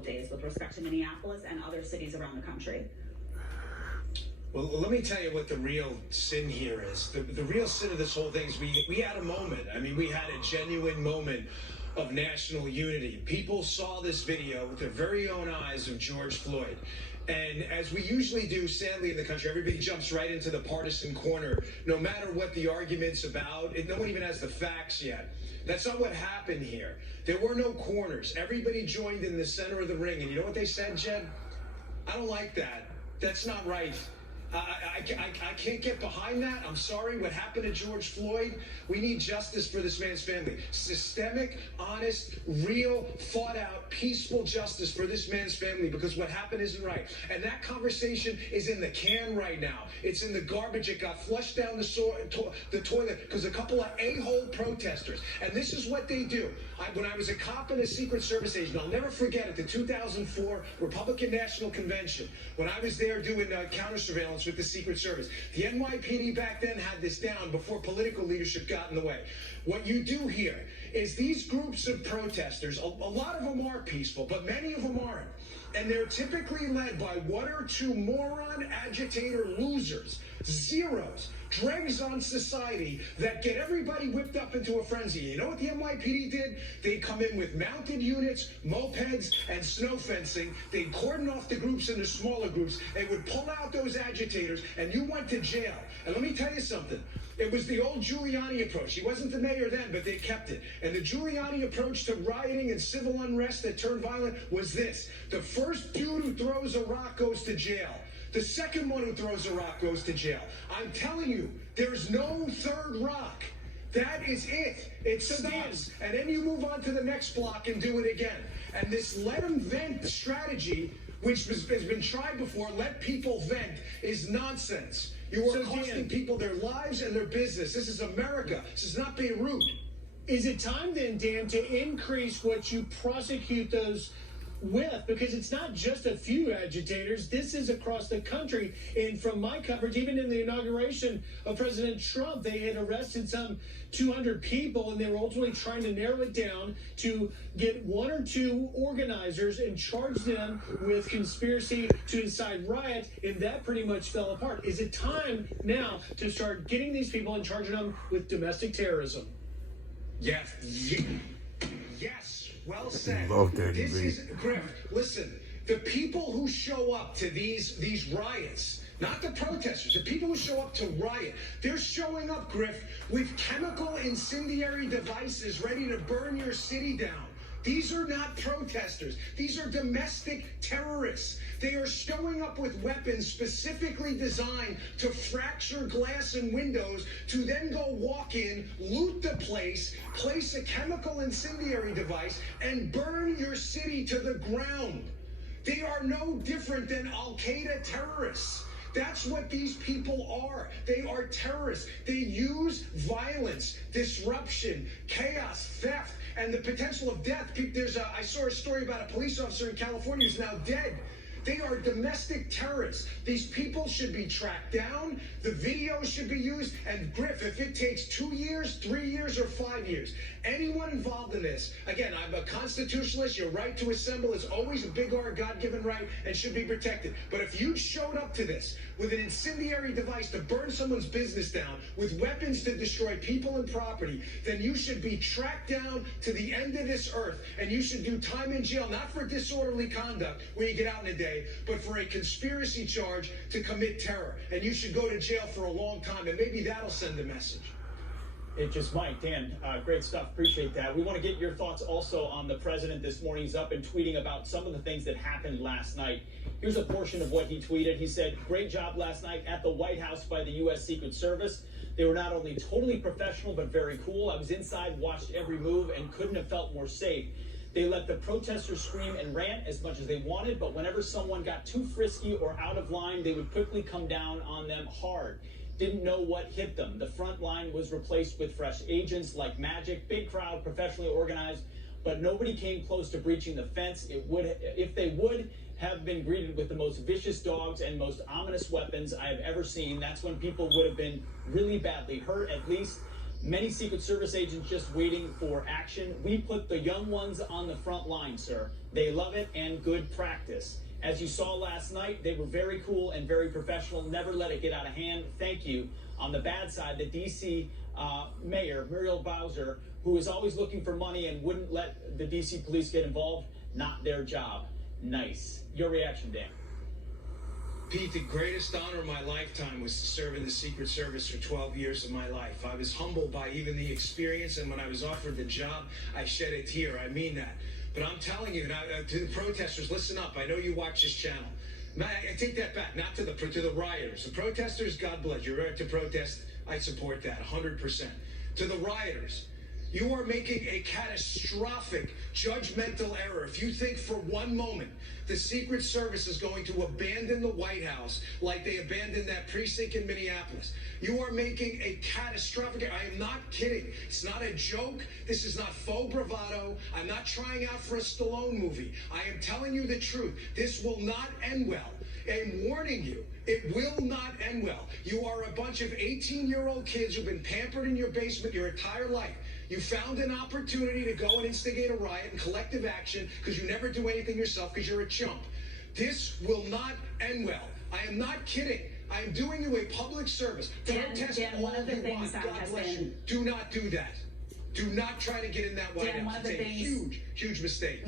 of days with respect to Minneapolis and other cities around the country. Well, let me tell you what the real sin here is. The real sin of this whole thing is we had a moment. I mean, we had a genuine moment of national unity. People saw this video with their very own eyes of George Floyd. And as we usually do, sadly, in the country, everybody jumps right into the partisan corner, no matter what the argument's about. No one even has the facts yet. That's not what happened here. There were no corners. Everybody joined in the center of the ring. And you know what they said, Jed? I don't like that. That's not right. I can't get behind that. I'm sorry what happened to George Floyd. We need justice for this man's family. Systemic, honest, real, thought out, peaceful justice for this man's family, because what happened isn't right. And that conversation is in the can right now. It's in the garbage. It got flushed down the toilet because a couple of a-hole protesters. And this is what they do. When I was a cop and a Secret Service agent, I'll never forget it, the 2004 Republican National Convention, when I was there doing counter surveillance with the Secret Service. The NYPD back then had this down before political leadership got in the way. What you do here is these groups of protesters, a lot of them are peaceful, but many of them aren't. And they're typically led by one or two moron agitator losers, zeros, dregs on society that get everybody whipped up into a frenzy. You know what the NYPD did? They come in with mounted units, mopeds, and snow fencing. They'd cordon off the groups into smaller groups. They would pull out those agitators, and you went to jail. And let me tell you something. It was the old Giuliani approach. He wasn't the mayor then, but they kept it. And the Giuliani approach to rioting and civil unrest that turned violent was this. The first dude who throws a rock goes to jail. The second one who throws a rock goes to jail. I'm telling you, there's no third rock. That is it. It stops. And then you move on to the next block and do it again. And this let them vent strategy, which has been tried before, let people vent, is nonsense. You are costing people their lives and their business. This is America. This is not Beirut. Is it time then, Dan, to increase what you prosecute those with? Because it's not just a few agitators. This is across the country. And from my coverage, even in the inauguration of President Trump, they had arrested some 200 people, and they were ultimately trying to narrow it down to get one or two organizers and charge them with conspiracy to incite riot, and that pretty much fell apart. Is it time now to start getting these people and charging them with domestic terrorism? Yes. Yes. Well said. Love DannyB. This is Griff. Listen, the people who show up to these riots, not the protesters, the people who show up to riot, they're showing up, Griff, with chemical incendiary devices ready to burn your city down. These are not protesters. These are domestic terrorists. They are showing up with weapons specifically designed to fracture glass and windows, to then go walk in, loot the place a chemical incendiary device, and burn your city to the ground. They are no different than Al-Qaeda terrorists. That's what these people are. They are terrorists. They use violence, disruption, chaos, theft, and the potential of death. I saw a story about a police officer in California who's now dead. They are domestic terrorists. These people should be tracked down. The videos should be used. And Griff, if it takes 2 years, 3 years, or 5 years, anyone involved in this, again, I'm a constitutionalist. Your right to assemble is always a big R, God-given right, and should be protected. But if you showed up to this with an incendiary device to burn someone's business down, with weapons to destroy people and property, then you should be tracked down to the end of this earth, and you should do time in jail, not for disorderly conduct when you get out in a day, but for a conspiracy charge to commit terror. And you should go to jail for a long time, and maybe that'll send a message. It just might. Dan, great stuff. Appreciate that. We want to get your thoughts also on the president this morning. He's up and tweeting about some of the things that happened last night. Here's a portion of what he tweeted. He said, "Great job last night at the White House by the U.S. Secret Service. They were not only totally professional, but very cool. I was inside, watched every move, and couldn't have felt more safe. They let the protesters scream and rant as much as they wanted, but whenever someone got too frisky or out of line, they would quickly come down on them hard. Didn't know what hit them. The front line was replaced with fresh agents like magic, big crowd, professionally organized, but nobody came close to breaching the fence. If they would have been greeted with the most vicious dogs and most ominous weapons I have ever seen. That's when people would have been really badly hurt, at least. Many Secret Service agents just waiting for action. We put the young ones on the front line, sir. They love it and good practice. As you saw last night, they were very cool and very professional. Never let it get out of hand. Thank you. On the bad side, the D.C. Mayor, Muriel Bowser, who is always looking for money and wouldn't let the D.C. police get involved, not their job. Nice. Your reaction, Dan? Pete, the greatest honor of my lifetime was to serve in the Secret Service for 12 years of my life. I was humbled by even the experience, and when I was offered the job, I shed a tear. I mean that. But I'm telling you, now, to the protesters, listen up. I know you watch this channel. I take that back, not to the rioters. The protesters, God bless you. Right to protest, I support that 100%. To the rioters, you are making a catastrophic judgmental error if you think for one moment the Secret Service is going to abandon the White House like they abandoned that precinct in Minneapolis. You are making a catastrophic error. I am not kidding. It's not a joke. This is not faux bravado. I'm not trying out for a Stallone movie. I am telling you the truth. This will not end well. I'm warning you, it will not end well. You are a bunch of 18-year-old kids who've been pampered in your basement your entire life. You found an opportunity to go and instigate a riot and collective action because you never do anything yourself because you're a chump. This will not end well. I am not kidding. I am doing you a public service. Protest all one of the you things want. that God has bless been... you. Do not do that. Do not try to get in that White Dan, House. It's a huge, huge mistake.